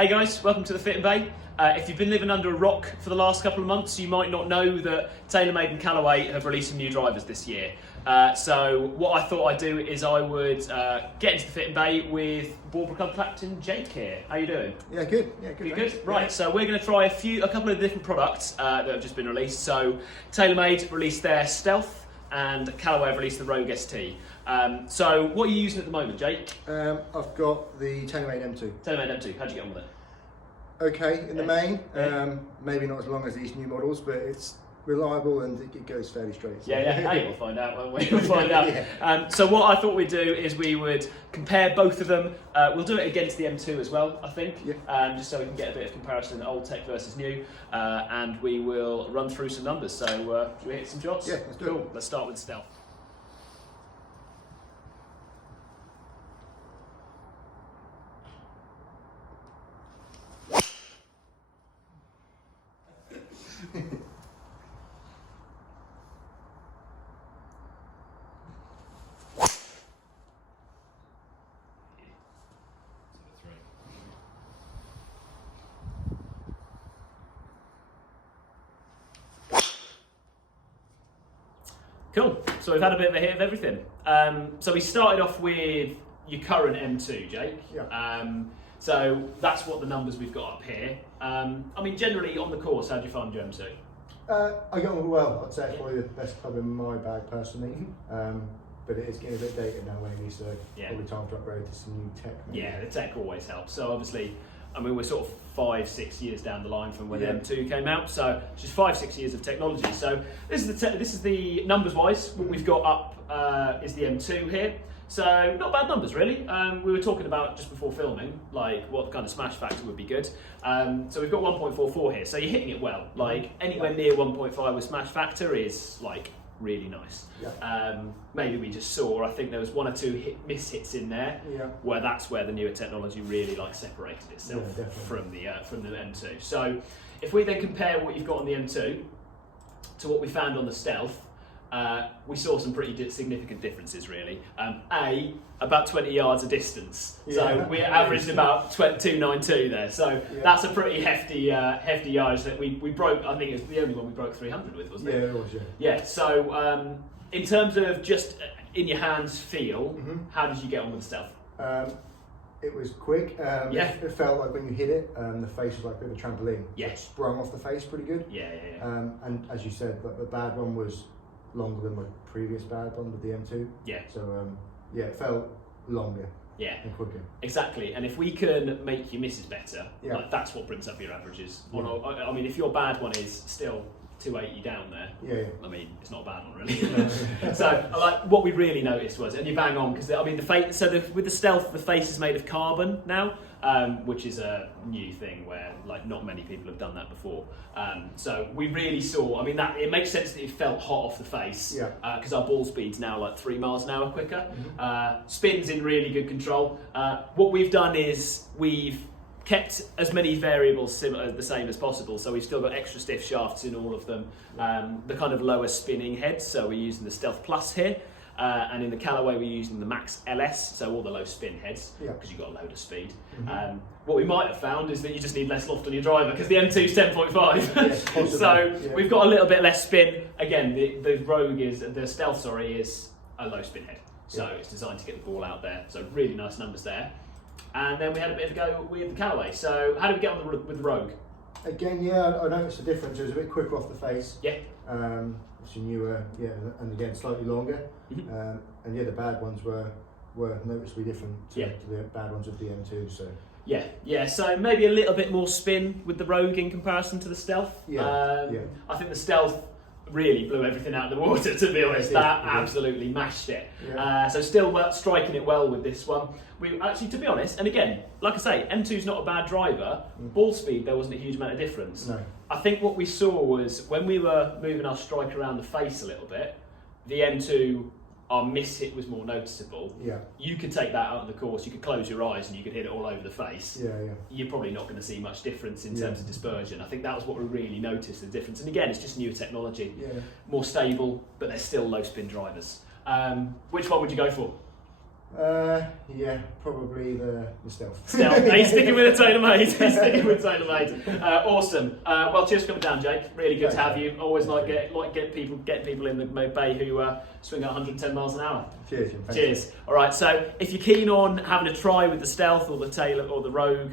Hey guys, welcome to the Fit and Bay. If you've been living under a rock for the last couple of months, you might not know that Taylormade and Callaway have released some new drivers this year. So what I thought I'd do is I would get into the Fit and Bay with Bawburgh Club Captain Jake here. How you doing? Yeah, good. Yeah, good. You good? Right, so we're going to try a couple of different products that have just been released. So Taylormade released their Stealth and Callaway have released the Rogue ST. So what are you using at the moment, Jake? I've got the Taylormade M2. Taylormade M2, how'd you get on with it? Okay, in the main. Maybe not as long as these new models, but it's reliable and it goes fairly straight. So. Yeah. Hey, we'll find out, won't we? We'll find out. Yeah. So what I thought we'd do is we would compare both of them. We'll do it against the M2 as well, I think, just so we can get a bit of comparison, old tech versus new, and we will run through some numbers. So should we hit some shots? Yeah, let's do it. Let's start with Stealth. Cool, so we've had a bit of a hit of everything. So we started off with your current M2, Jake. Yeah. So that's what the numbers we've got up here. I mean, generally on the course, how do you find your M2? I get on well. I'd say it's probably the best club in my bag personally. But it is getting a bit dated now, maybe, so probably time to upgrade to some new tech. Maybe. Yeah, the tech always helps. So obviously, I mean, we're sort of 5-6 years down the line from when the M2 came out, so just 5-6 years of technology. So this is the numbers wise. What we've got up is the M2 here. So not bad numbers really. We were talking about just before filming, like what kind of smash factor would be good. So we've got 1.44 here. So you're hitting it well. Like anywhere near 1.5 with smash factor is like really nice. Maybe we just saw, I think there was 1 or 2 miss hits in there, where that's where the newer technology really like separated itself from the M2. So if we then compare what you've got on the M2 to what we found on the Stealth, we saw some pretty significant differences really. About 20 yards of distance. So we averaged about 292 there. So that's a pretty hefty yardage that we broke. I think it was the only one we broke 300 with, wasn't it? Yeah, it was, Yeah, so in terms of just in your hands feel, how did you get on with the Stealth? It was quick. It felt like when you hit it, the face was like a bit of a trampoline. Yeah. It sprung off the face pretty good. Yeah. And as you said, the bad one was longer than my previous bad one with the M2. Yeah. So it felt longer. Yeah. And quicker. Exactly. And if we can make your misses better, like that's what brings up your averages. I mean, if your bad one is still 280 down there, I mean, it's not a bad one really. So like what we really noticed was, and you bang on, because I mean the face. So with the Stealth, the face is made of carbon now, which is a new thing where like not many people have done that before. So we really saw. I mean, that it makes sense that it felt hot off the face, because our ball speed's now like 3 miles an hour quicker. Spin's in really good control. What we've done is we've kept as many variables the same as possible, so we've still got extra stiff shafts in all of them, the kind of lower spinning heads, so we're using the Stealth Plus here, and in the Callaway we're using the Max LS, so all the low spin heads, because you've got a load of speed. What we might have found is that you just need less loft on your driver, because the M2's 10.5, so we've got a little bit less spin. Again, the Stealth is a low spin head, so it's designed to get the ball out there, so really nice numbers there. And then we had a bit of a go with the Callaway. So how did we get on with the Rogue? Again, I noticed the difference. It was a bit quicker off the face. Obviously newer, and again slightly longer. And the bad ones were noticeably different to the bad ones of the M2. So so maybe a little bit more spin with the Rogue in comparison to the Stealth. I think the Stealth really blew everything out of the water, to be honest. That absolutely mashed it. So still striking it well with this one. We actually, to be honest, and again, like I say, M2's not a bad driver. Ball speed, there wasn't a huge amount of difference. No. I think what we saw was when we were moving our strike around the face a little bit, the M2, our miss hit was more noticeable. You could take that out of the course, you could close your eyes and you could hit it all over the face. You're probably not going to see much difference in terms of dispersion. I think that was what we really noticed, the difference. And again, it's just newer technology, more stable, but they're still low spin drivers. Which one would you go for? Yeah, probably the Stealth. Stealth. He's sticking with the Taylormade. He's sticking with Taylormade. Awesome. Well, cheers for coming down, Jake. Really good to have you. Always get people in the bay who swing at 110 miles an hour. Cheers. Cheers. All right. So if you're keen on having a try with the Stealth or the Taylor or the Rogue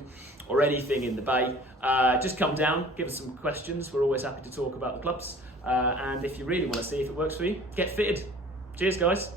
or anything in the bay, just come down. Give us some questions. We're always happy to talk about the clubs. And if you really want to see if it works for you, get fitted. Cheers, guys.